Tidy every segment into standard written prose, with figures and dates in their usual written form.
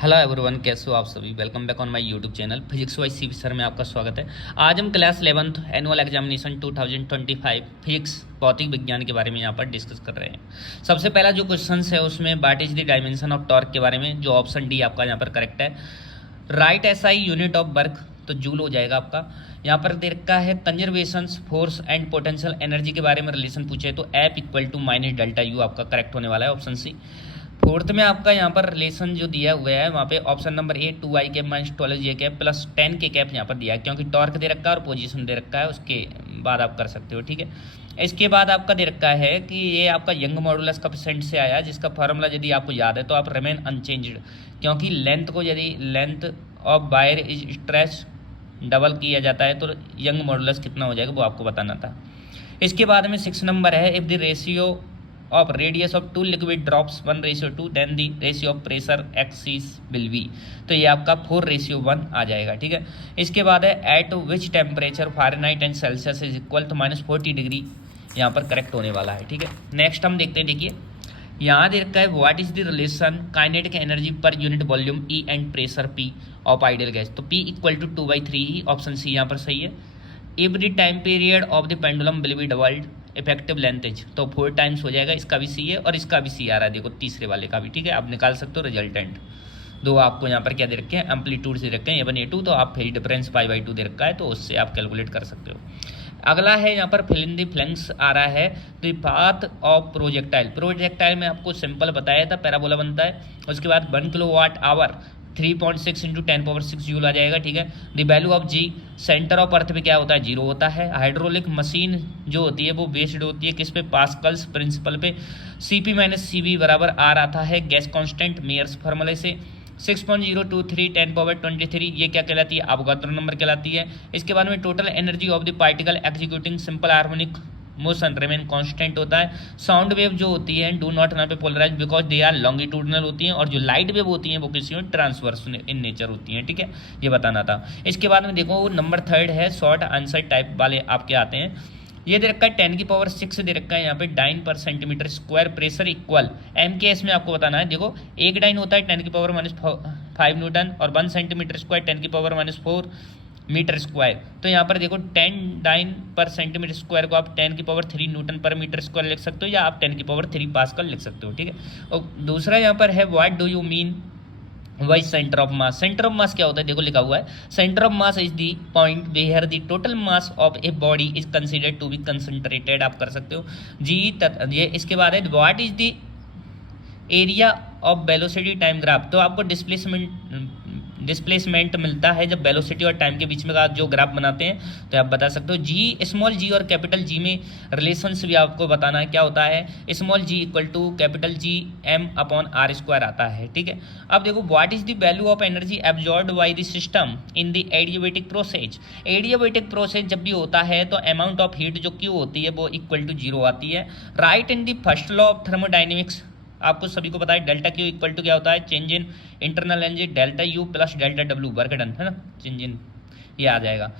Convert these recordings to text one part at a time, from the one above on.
Hello everyone, कैसे हो आप सभी। Welcome back on my YouTube channel physics wise C sir में आपका स्वागत है। आज हम class 11th annual examination 2025 physics भौतिक विज्ञान के बारे में यहाँ पर डिस्कस कर रहे हैं। सबसे पहला जो क्वेश्चन है उसमें what is the dimension of torque के बारे में, जो ऑप्शन डी आपका यहाँ पर करेक्ट है। Right SI unit of work, तो जूल हो जाएगा आपका। यहाँ पर दे रखा है conservation force and potential energy के बारे में रिलेशन पूछे तो F equal to minus delta U आपका करेक्ट होने वाला है, ऑप्शन सी। फोर्थ में आपका यहाँ पर रिलेशन जो दिया हुआ है वहाँ पे option number A 2i cap minus 12j cap plus 10 के कैप यहाँ पर दिया है, क्योंकि टॉर्क दे रखा है और पोजीशन दे रखा है, उसके बाद आप कर सकते हो। ठीक है, इसके बाद आपका दे रखा है कि ये आपका यंग मॉडुलस का परसेंट से आया, जिसका फार्मूला यदि आपको याद है तो आप रिमेन अनचेंज्ड, क्योंकि लेंथ को यदि length of wire is stretch double किया जाता है तो यंग मॉडुलस कितना हो जाएगा वो आपको बताना था। इसके बाद में 6 नंबर है, if the ratio of radius of two liquid drops 1:2 then the ratio of pressure axis will be, तो ये आपका 4:1 आ जाएगा। ठीक है, इसके बाद है at which temperature Fahrenheit and Celsius is equal to -40 degree, यहाँ पर करेक्ट होने वाला है। ठीक है, नेक्स्ट हम देखते हैं। देखिए यहाँ दे रखा है what is the relation kinetic energy per unit volume E and pressure P of ideal gas, तो P equal to 2/3, option C यहाँ पर सही है। If the time period of the pendulum will be doubled effective lengths, तो 4 times हो जाएगा, इसका भी सी है और इसका भी सी आ रहा है, देखो तीसरे वाले का भी। ठीक है, आप निकाल सकते हो रिजल्टेंट। दो आपको यहाँ पर क्या दे रखे हैं, एम्पलीट्यूड से रखे हैं A1 A2, तो आप फेज डिफरेंस π/2 दे रखा है, तो उससे आप कैलकुलेट कर सकते हो। अगला है यहाँ पर फिल इन द फ्लैंक्स आ रहा है, द पाथ ऑफ प्रोजेक्टाइल में आपको सिंपल बताया था, पैराबोला बनता है। उसके बाद 1 किलोवाट आवर 3.6 इंटू 10⁻6 जूल आ जाएगा। ठीक है, the value of g, centre of earth पे क्या होता है, 0 होता है। हाइड्रोलिक मशीन जो होती है वो बेस्ड होती है किस पे, पास्कल्स प्रिंसिपल पे। Cp माइनस Cv बराबर आर आता है गैस कांस्टेंट मेयर्स फार्मूले से। 6.023 10⁻23 ये क्या कहलाती है, अवोगाद्रो नंबर कहलाती है। इसके बाद में total energy of the particle executing simple harmonic motion remain constant होता है। साउंड वेव जो होती है डू नॉट यहाँ पे polarise because they are longitudinal होती हैं, और जो लाइट वेव होती हैं वो किसी में ट्रांसवर्स इन नेचर होती हैं। ठीक है, ये बताना था। इसके बाद में देखो नंबर 3 है, शॉर्ट आंसर टाइप वाले आपके आते हैं। ये दे रखा है 10⁻6 दे रखा है यहाँ पे डाइन पर centimetre square pressure equal M K S में आपको बताना है। देखो एक डाइन होता है 10⁻⁵ न्यूटन और 1 सेंटीमीटर स्क्वायर 10⁻⁴ मीटर स्क्वायर, तो यहाँ पर देखो 10 डाइन पर सेंटीमीटर स्क्वायर को आप 10⁻³ न्यूटन पर मीटर स्क्वायर लिख सकते हो, या आप 10⁻³ पास्कल लिख सकते हो। ठीक है, और दूसरा यहाँ पर है what do you mean by centre of mass. Centre of mass क्या होता है, देखो लिखा हुआ है centre of mass is the point where the total mass of a body is considered to be concentrated, आप कर सकते हो जी। ये इसके बाद है what is the area of velocity time graph, तो आपको डिस्प्लेसमेंट मिलता है जब वेलोसिटी और टाइम के बीच में का जो ग्राफ बनाते हैं, तो आप बता सकते हो। जी स्मॉल जी और कैपिटल जी में रिलेशंस भी आपको बताना है, क्या होता है small g equal to capital g m/r² आता है। ठीक है, अब देखो what is the value of energy absorbed by the system in the adiabatic process. Adiabatic process जब भी होता है तो अमाउंट ऑफ हीट जो क्यू होती है वो इक्वल टू 0 आती है। Right in the first law of thermodynamics, आपको सभी को पता है डेल्टा क्यू इक्वल टू क्या होता है, change in internal energy delta U plus delta W work done, है ना, चेंज इन, ये आ जाएगा।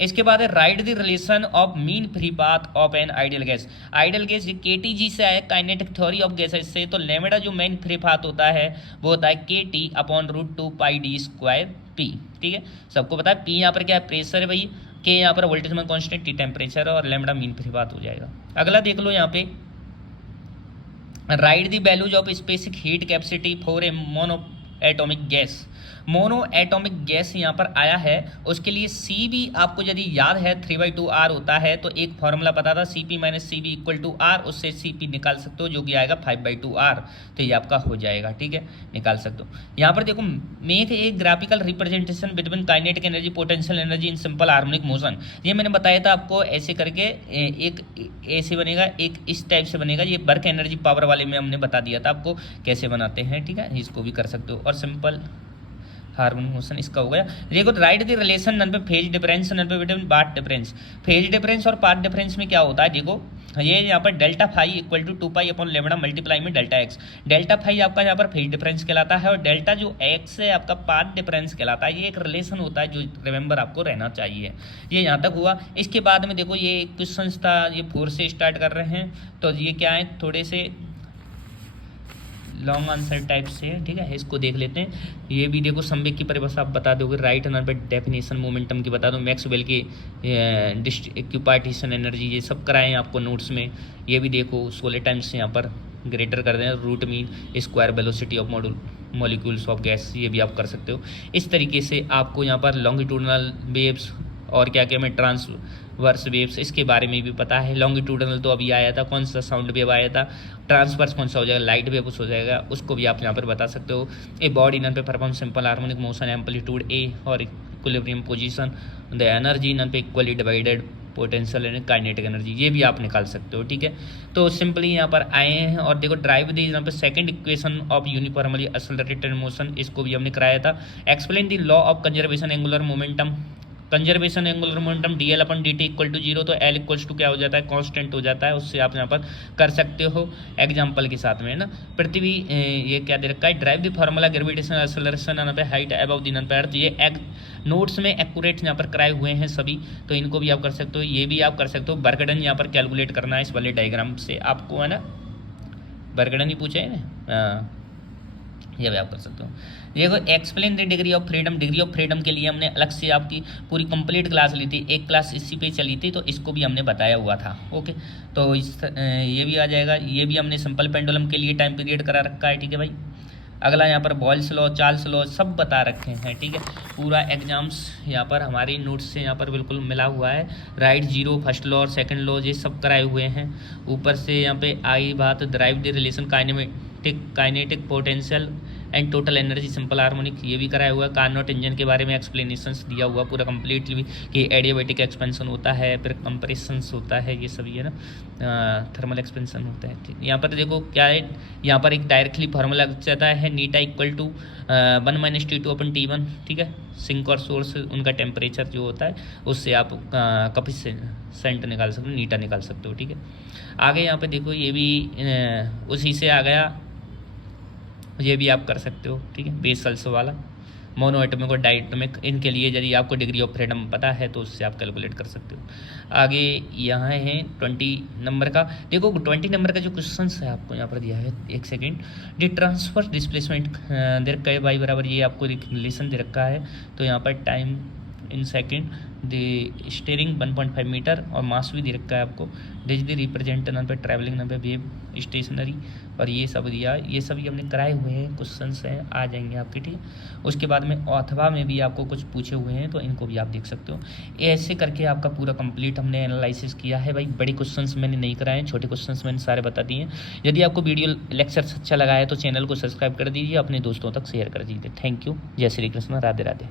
इसके बाद है right the relation of mean free path of an ideal gas. Ideal gas KTG से आया काइनेटिक थ्योरी ऑफ गैसेस से, तो लैम्डा जो मेन फ्री पाथ होता है वो होता है KT/√2πd²P। ठीक है, सबको पता है P यहाँ पर क्या है, प्रेशर है भाई, K यहाँ पर वोल्टेज में कॉन्स्टेंट, T टेम्परेचर और लैम्डा मीन फ्री पाथ हो जाएगा। अगला देख लो यहाँ पे right the values of specific heat capacity for a mono atomic gas. Mono atomic gas यहाँ पर आया है, उसके लिए सी भी आपको यदि याद है 3/2r होता है, तो एक फॉर्मूला पता था Cp minus Cv equal to r, उससे Cp निकाल सकते हो जो कि आएगा 5/2r, तो ये आपका हो जाएगा। ठीक है, निकाल सकते हो। यहाँ पर देखो make a graphical representation between kinetic energy potential energy in simple harmonic motion. ये मैंने बताया था आपको, ऐसे करके एक ऐसे बनेगा, एक इस टाइप से बनेगा, ये वर्क एनर्जी पावर वाले में हमने बता दिया था आपको कैसे बनाते हैं। ठीक है, इसको भी कर सकते हो। और सिंपल हार्मोनिक मोशन इसका हो गया। देखो राइट द रिलेशन नन पे फेज डिफरेंस, नन पे between path difference. Phase difference और पाथ डिफरेंस में क्या होता है, देखो ये यहाँ पर delta phi equal to 2π/λ multiply में डेल्टा एक्स। डेल्टा फाई आपका यहाँ पर फेज डिफरेंस कहलाता है, और डेल्टा जो एक्स है आपका पाथ डिफरेंस कहलाता है। ये एक रिलेशन होता है जो रिमेंबर आपको रहना चाहिए। ये यहाँ तक हुआ। इसके बाद में देखो ये क्वेश्चन था, ये 4 से स्टार्ट कर रहे हैं, तो ये क्या है, थोड़े से लॉन्ग आंसर टाइप से है, ठीक है। इसको देख लेते हैं। ये भी देखो, संवेग की परिभाषा आप बता दोगे, राइट आंसर पे डेफिनेशन मोमेंटम की बता दो, मैक्सवेल की इक्विपार्टीशन एनर्जी, ये सब कराए हैं आपको नोट्स में। ये भी देखो, 16 टाइम्स यहाँ पर ग्रेटर कर दें, root mean square velocity of molecules of gas, ये भी आप कर सकते हो। इस तरीके से आपको यहाँ पर लॉन्गिट्यूडनल वेव्स और क्या क्या में ट्रांसवर्स वेव्स, इसके बारे में भी पता है। लॉन्गिट्यूडनल तो अभी आया था, कौन सा साउंड वेव आया था, ट्रांसवर्स कौन सा हो जाएगा, लाइट वेव हो जाएगा, उसको भी आप यहाँ पर बता सकते हो। ए बॉडी नन पे perform simple harmonic motion amplitude A और इक्विलिब्रियम पोजीशन, द एनर्जी नन पे equally divided potential and kinetic energy, ये भी आप निकाल सकते हो, ठीक है। तो सिंपली यहाँ पर आए हैं और देखो, ड्राइव द यहाँ पर second equation of uniformly accelerated motion, इसको भी हमने कराया था। Explain the law of conservation angular momentum, conservation angular momentum D L upon D T equal to zero, तो एल इक्वल्स टू क्या हो जाता है, कांस्टेंट हो जाता है। उससे आप यहाँ पर कर सकते हो एग्जाम्पल के साथ में, है ना। पृथ्वी ये क्या दे रखा है, drive the formula gravitational acceleration यहाँ पे हाइट अबव द नन पे अर्थ, ये नोट्स में एक्यूरेट यहाँ पर कराए हुए हैं सभी, तो इनको भी आप कर सकते हो। ये भी आप कर सकते हो। बर्गडन यहाँ पर कैलकुलेट करना है इस वाले डायग्राम से आपको, है ना। बर्गडन ही पूछे है ना, ये भी आप कर सकते हो। देखो, explain the degree of freedom, degree of freedom के लिए हमने अलग से आपकी पूरी कंप्लीट क्लास ली थी, एक क्लास इसी पे चली थी, तो इसको भी हमने बताया हुआ था, ओके। तो ये भी आ जाएगा। ये भी हमने सिंपल पेंडुलम के लिए टाइम पीरियड करा रखा है, ठीक है भाई। अगला यहाँ पर बॉयल्स लॉ, चार्ल्स लॉ सब बता रखे हैं, ठीक है। पूरा एग्जाम्स यहाँ पर हमारी नोट्स से यहाँ पर बिल्कुल मिला हुआ है। राइट जीरो, फर्स्ट लॉ और सेकंड लॉ, ये सब कराए हुए हैं। ऊपर से यहाँ पे आई बात, drive the relation kinetic potential and total energy simple harmonic, ये भी कराया हुआ है। कार्नोट इंजन के बारे में एक्सप्लेनेशंस दिया हुआ पूरा कंप्लीटली, कि एडियाबैटिक एक्सपेंशन होता है, फिर कंप्रेशंस होता है, ये सभी है ना, थर्मल एक्सपेंशन होता है, ठीक। यहाँ पर देखो क्या है, यहाँ पर एक डायरेक्टली फार्मूला जाता है, नीटा equal to 1 - T2 upon T1, ठीक है। सिंक और सोर्स उनका टेम्परेचर जो होता है, उससे आप कोफिशिएंट निकाल सकते हो, नीटा निकाल सकते हो, ठीक है। आगे यहाँ पे देखो, ये भी उसी से आ गया, ये भी आप कर सकते हो, ठीक है। बेसल्स वाला, मोनो एटमिक और डाइएटमिक, इनके लिए यदि आपको डिग्री ऑफ फ्रीडम पता है तो उससे आप कैलकुलेट कर सकते हो। आगे यहाँ है 20 नंबर का। देखो 20 नंबर का जो क्वेश्चन है आपको यहाँ पर दिया है, एक सेकेंड, डी ट्रांसफर डिस्प्लेसमेंट दे रखा है वाई बराबर, ये आपको रिलेशन दे रखा है। तो यहाँ पर time in second, the steering 1.5 metre और मास भी दे रखा है आपको। डिज द रिप्रेजेंट नंबर पे ट्रैवलिंग नंबर वेव स्टेशनरी, और ये सब दिया, ये सभी हमने कराए हुए हैं, क्वेश्चंस हैं, आ जाएंगे आपके, ठीक है। उसके बाद में अथवा में भी आपको कुछ पूछे हुए हैं, तो इनको भी आप देख सकते हो। ऐसे करके आपका पूरा कंप्लीट हमने एनालिसिस किया है भाई। बड़े क्वेश्चंस मैंने नहीं कराए हैं, छोटे क्वेश्चंस मैंने सारे बता दिए हैं। यदि आपको वीडियो लेक्चर अच्छा लगा है तो चैनल को सब्सक्राइब कर दीजिए, अपने दोस्तों तक शेयर कर दीजिए। थैंक यू, जय श्री कृष्ण, राधे राधे।